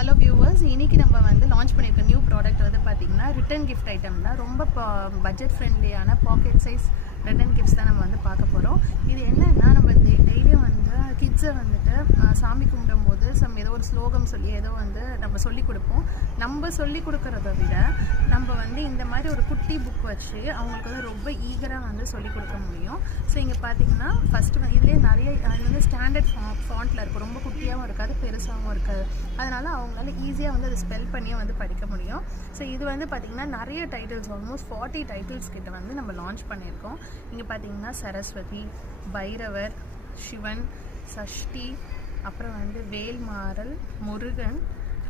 Hello viewers, இன்னைக்கு நம்ம வந்து லான்ச் பண்ணியிருக்க நியூ ப்ராடக்ட் வந்து பார்த்தீங்கன்னா ரிட்டன் கிஃப்ட் ஐட்டம் தான். ரொம்ப பட்ஜெட் ஃப்ரெண்ட்லியான பாக்கெட் சைஸ் ரிட்டன் கிஃப்ட்ஸ் தான் நம்ம வந்து பார்க்க போகிறோம். இது என்னன்னா, நம்ம டெய்லியும் வந்து கிட்ஸை வந்துட்டு சாமி கும்பிடும்போது ஏதோ ஒரு ஸ்லோகம் சொல்லி ஏதோ வந்து நம்ம சொல்லிக் கொடுப்போம். நம்ம சொல்லிக் கொடுக்கறத விட நம்ம வந்து இந்த மாதிரி ஒரு குட்டி புக் வச்சு அவங்களுக்கு வந்து ரொம்ப ஈகராக வந்து சொல்லிக் கொடுக்க முடியும். ஸோ இங்கே பார்த்தீங்கன்னா ஃபஸ்ட்டு இதுலேயே நிறைய அது வந்து ஸ்டாண்டர்ட் ஃபாண்ட்டில் இருக்கும். ரொம்ப குட்டியாகவும் இருக்காது, பெருசாகவும் இருக்காது. அதனால் அவங்களால ஈஸியாக வந்து அதை ஸ்பெல் பண்ணியும் வந்து படிக்க முடியும். ஸோ இது வந்து பார்த்திங்கன்னா நிறைய டைட்டில்ஸ், ஆல்மோஸ்ட் 40 டைட்டில்ஸ் கிட்ட வந்து நம்ம லான்ச் பண்ணியிருக்கோம். இங்கே பார்த்திங்கன்னா சரஸ்வதி, பைரவர், சிவன், சஷ்டி, அப்புறம் வந்து வேல்மாறல், முருகன்,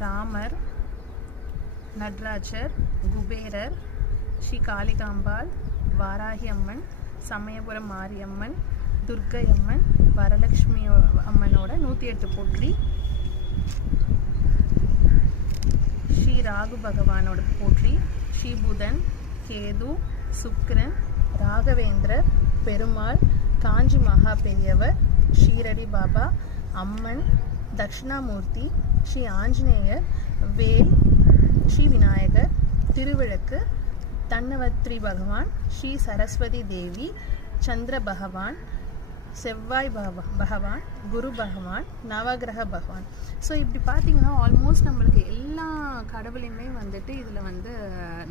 ராமர், நடராஜர், குபேரர், ஸ்ரீ காளிகாம்பாள், வாராகி அம்மன், சமயபுரம் மாரியம்மன், துர்க்கை அம்மன், வரலட்சுமி அம்மனோட 108 போற்றி, ஸ்ரீ ராகு பகவானோட போற்றி, ஸ்ரீ புதன், கேது, சுக்கிரன், ராகவேந்திரர், பெருமாள், காஞ்சி மகா பெரியவர், ஷீரடி பாபா, அம்மன், தட்சிணாமூர்த்தி, ஸ்ரீ ஆஞ்சநேயர், வேல், ஸ்ரீ விநாயகர், திருவிளக்கு, தன்னவத்ரி பகவான், ஸ்ரீ சரஸ்வதி தேவி, சந்திர பகவான், செவ்வாய் பகவான், குரு பகவான், நவகிரக பகவான். ஸோ இப்படி பார்த்தீங்கன்னா ஆல்மோஸ்ட் நம்மளுக்கு எல்லா கடவுளையுமே வந்துட்டு இதில் வந்து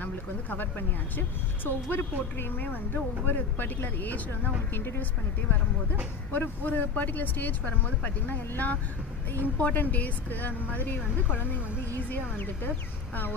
நம்மளுக்கு வந்து கவர் பண்ணியாச்சு. ஸோ ஒவ்வொரு போற்றியுமே வந்து ஒவ்வொரு பர்டிகுலர் ஏஜில் வந்து அவங்களுக்கு இன்ட்ரடியூஸ் பண்ணிகிட்டே வரும்போது ஒரு பர்டிகுலர் ஸ்டேஜ் வரும்போது பார்த்திங்கன்னா எல்லா இம்பார்ட்டண்ட் டேஸ்க்கு அந்த மாதிரி வந்து குழந்தைங்க வந்து ஈஸியாக வந்துட்டு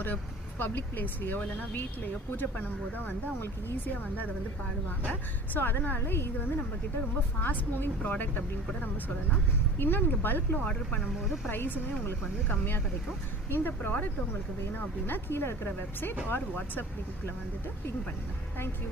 ஒரு பப்ளிக் பிளேஸ்லேயோ இல்லைனா வீட்லேயோ பூஜை பண்ணும்போது வந்து அவங்களுக்கு ஈஸியாக வந்து அதை வந்து பாடுவாங்க. ஸோ அதனால் இது வந்து நம்மக்கிட்ட ரொம்ப ஃபாஸ்ட் மூவிங் ப்ராடக்ட் அப்படின்னு கூட நம்ம சொல்லலாம். இன்னும் நீங்கள் பல்கில் ஆர்டர் பண்ணும்போது ப்ரைஸுமே உங்களுக்கு வந்து கம்மியாக கிடைக்கும். இந்த ப்ராடக்ட் உங்களுக்கு வேணும் அப்படின்னா கீழே இருக்கிற வெப்சைட் ஆர் வாட்ஸ்அப் லிங்க்கில் வந்துட்டு பிங் பண்ணுங்கள். தேங்க்யூ.